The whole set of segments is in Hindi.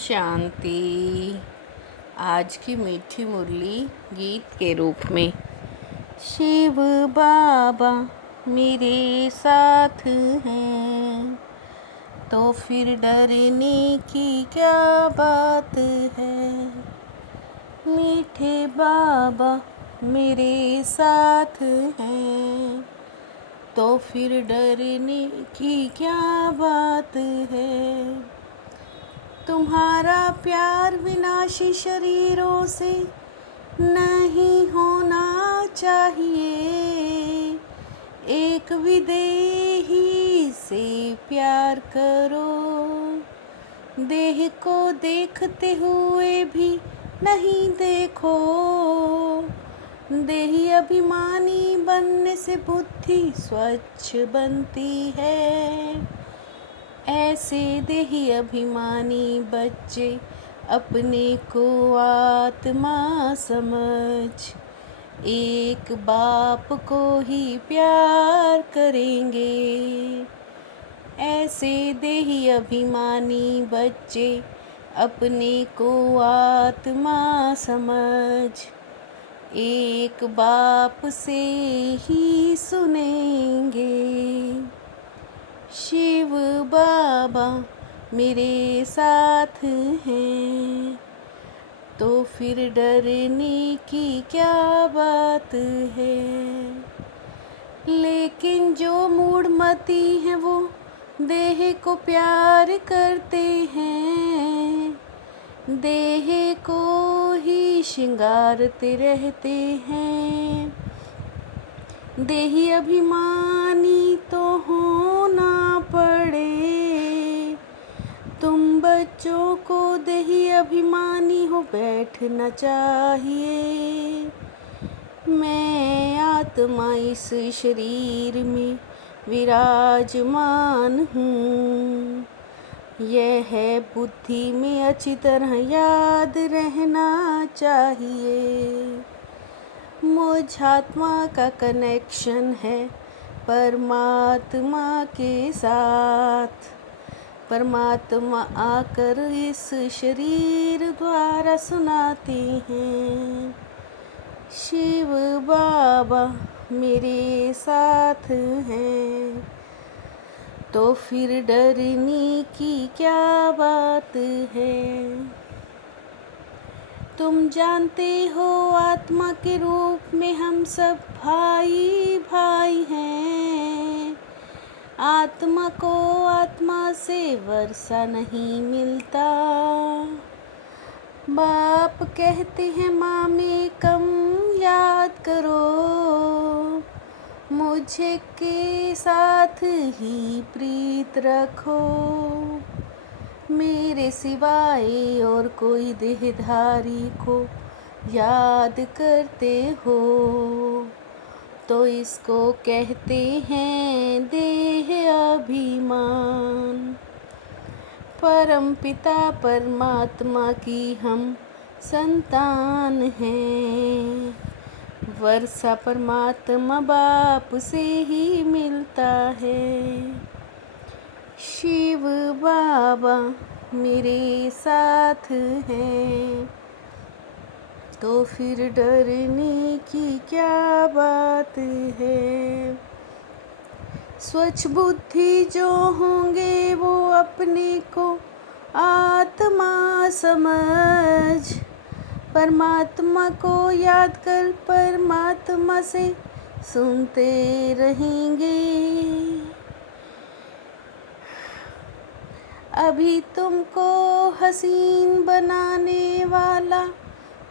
शांति। आज की मीठी मुरली गीत के रूप में। शिव बाबा मेरे साथ हैं तो फिर डरने की क्या बात है। मीठे बाबा मेरे साथ हैं तो फिर डरने की क्या बात है। तुम्हारा प्यार विनाशी शरीरों से नहीं होना चाहिए। एक विदेही से प्यार करो, देह को देखते हुए भी नहीं देखो। देही अभिमानी बनने से बुद्धि स्वच्छ बनती है। ऐसे देही अभिमानी बच्चे अपने को आत्मा समझ एक बाप को ही प्यार करेंगे। ऐसे देही अभिमानी बच्चे अपने को आत्मा समझ एक बाप से ही सुनेंगे। शिव बाबा मेरे साथ हैं तो फिर डरने की क्या बात है। लेकिन जो मूढ़मती हैं वो देह को प्यार करते हैं, देह को ही श्रृंगारते रहते हैं। देही अभिमानी तो होना पड़े। तुम बच्चों को देही अभिमानी हो बैठना चाहिए। मैं आत्मा इस शरीर में विराजमान हूँ, यह बुद्धि में अच्छी तरह याद रहना चाहिए। मुझ आत्मा का कनेक्शन है परमात्मा के साथ। परमात्मा आकर इस शरीर द्वारा सुनाते हैं। शिव बाबा मेरे साथ हैं तो फिर डरने की क्या बात है। तुम जानते हो आत्मा के रूप में हम सब भाई भाई हैं। आत्मा को आत्मा से वर्षा नहीं मिलता। बाप कहते हैं माँ में कम याद करो, मुझे के साथ ही प्रीत रखो। मेरे सिवाय और कोई देहधारी को याद करते हो तो इसको कहते हैं देह अभिमान। परम पिता परमात्मा की हम संतान हैं। वर्षा परमात्मा बाप से ही मिलता है। शिव बाबा मेरे साथ हैं तो फिर डरने की क्या बात है। स्वच्छ बुद्धि जो होंगे वो अपने को आत्मा समझ परमात्मा को याद कर परमात्मा से सुनते रहेंगे। अभी तुमको हसीन बनाने वाला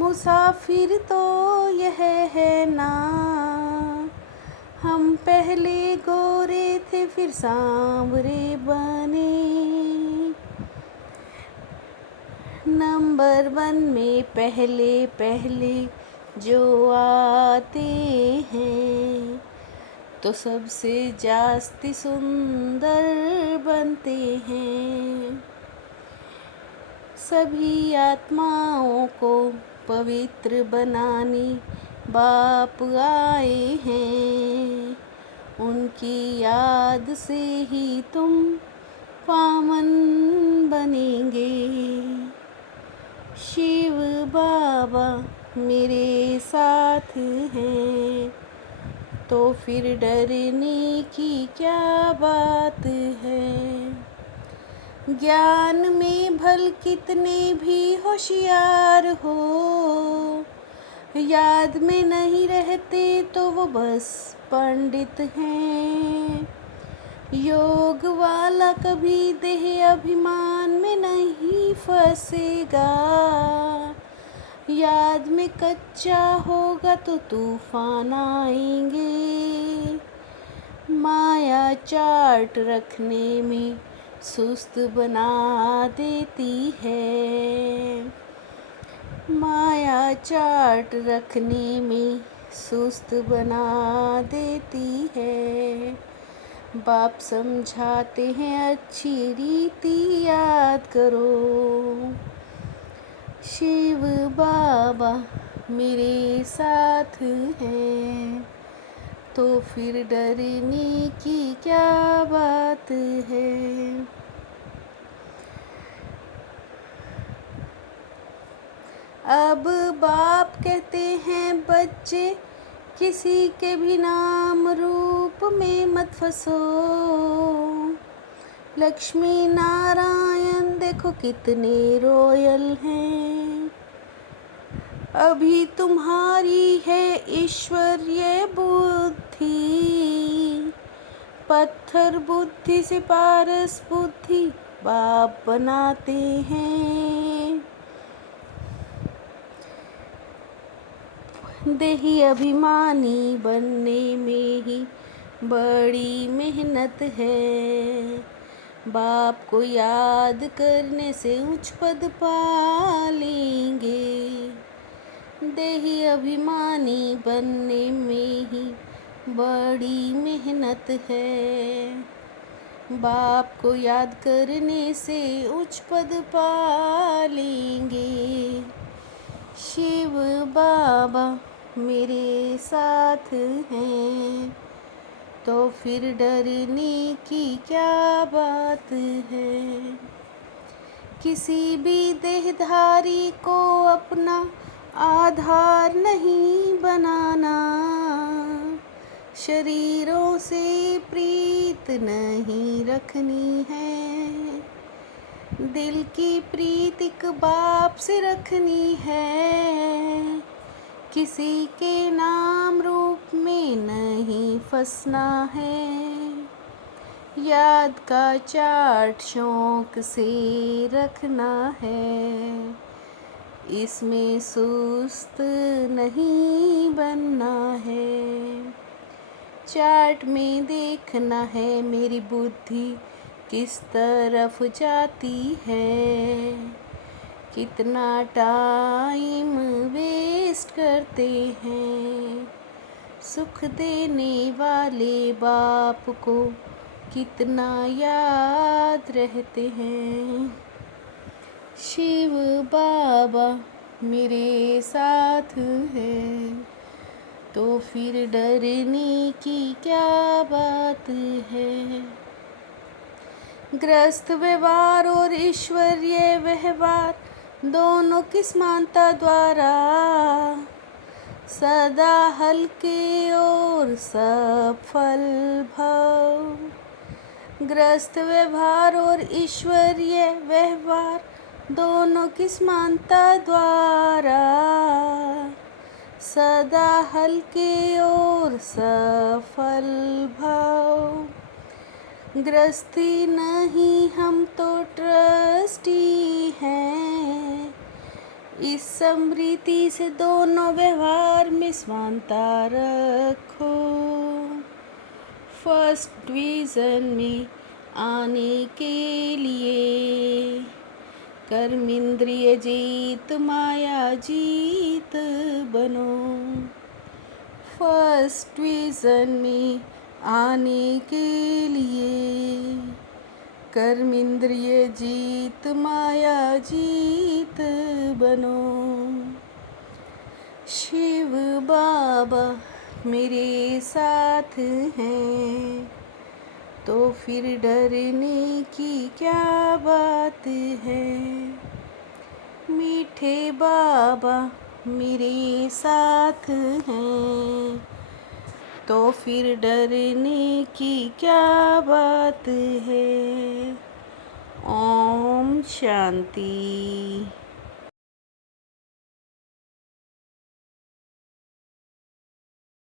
मुसाफिर तो यह है ना। हम पहले गोरे थे फिर सांवरे बने। नंबर 1 में पहले पहले जो आते हैं तो सबसे जास्ती सुंदर बनते हैं। सभी आत्माओं को पवित्र बनाने बाप आए हैं। उनकी याद से ही तुम पावन बनेंगे। बाबा मेरे साथ हैं, तो फिर डरने की क्या बात है। ज्ञान में भल कितने भी होशियार हो, याद में नहीं रहते तो वो बस पंडित हैं। योग वाला कभी देह अभिमान में नहीं फंसेगा, याद में कच्चा होगा तो तूफान आएंगे। माया चाट रखने में सुस्त बना देती है, माया चाट रखने में सुस्त बना देती है। बाप समझाते हैं अच्छी रीति याद करो, शिव बाबा मेरे साथ हैं, तो फिर डरने की क्या बात है। अब बाप कहते हैं बच्चे किसी के भी नाम रूप में मत फंसो, लक्ष्मी नारायण देखो कितने रॉयल हैं। अभी तुम्हारी है ईश्वरीय बुद्धि, पत्थर बुद्धि से पारस बुद्धि बाप बनाते हैं। देही अभिमानी बनने में ही बड़ी मेहनत है, बाप को याद करने से उच्च पद पा लेंगे। देही अभिमानी बनने में ही बड़ी मेहनत है, बाप को याद करने से उच्च पद पा लेंगे। शिव बाबा मेरे साथ हैं, तो फिर डरने की क्या बात है। किसी भी देहधारी को अपना आधार नहीं बनाना, शरीरों से प्रीत नहीं रखनी है, दिल की प्रीत एक बाप से रखनी है। किसी के नाम रूप में नहीं फंसना है, याद का चार्ट शौक से रखना है, इसमें सुस्त नहीं बनना है। चार्ट में देखना है मेरी बुद्धि किस तरफ जाती है, कितना टाइम वेस्ट करते हैं, सुख देने वाले बाप को कितना याद रहते हैं। शिव बाबा मेरे साथ हैं, तो फिर डरने की क्या बात है। ग्रस्त व्यवहार और ईश्वरीय व्यवहार दोनों की समानता द्वारा सदा हल्के और सफल भव। ग्रस्त व्यवहार और ईश्वरीय व्यवहार दोनों की समानता द्वारा सदा हल्के और सफल भव। गृहस्थी नहीं हम तो ट्रस्टी हैं, इस समृद्धि से दोनों व्यवहार में समानता रखो। फर्स्ट डिवीज़न में आने के लिए कर्म इंद्रिय जीत माया जीत बनो। फर्स्ट डिवीज़न में आने के लिए कर्म इंद्रिय जीत माया जीत बनो। शिव बाबा मेरे साथ हैं, तो फिर डरने की क्या बात है। मीठे बाबा मेरे साथ हैं, तो फिर डरने की क्या बात है। ओम शांति।